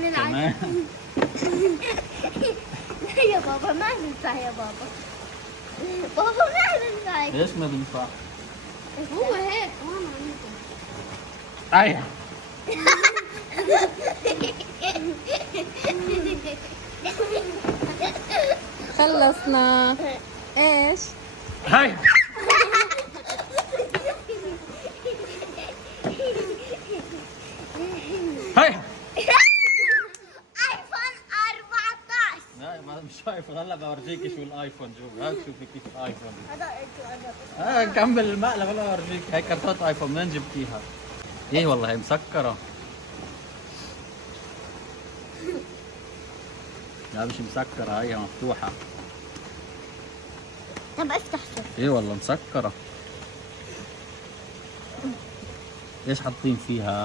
من تمام. لا يا بابا ما بينفع يا بابا. بابا ما بينفع. ليش ما بينفع؟ هو هيك ماما ايوه. خلصنا. ايش؟ هاي. هاي. ايفون 14. لا ما مش شايف، هلا بورجيكي شو الايفون. شوف هاي، شوفي كيف ايفون. هذا كمل المقلب ولا اورجيك. هاي كرتونة ايفون منين جبتيها؟ ايه والله هي مسكرة. لا مش مسكرة، هي مفتوحة. طب افتح شوف. ايه والله مسكرة. ايش حاطين فيها؟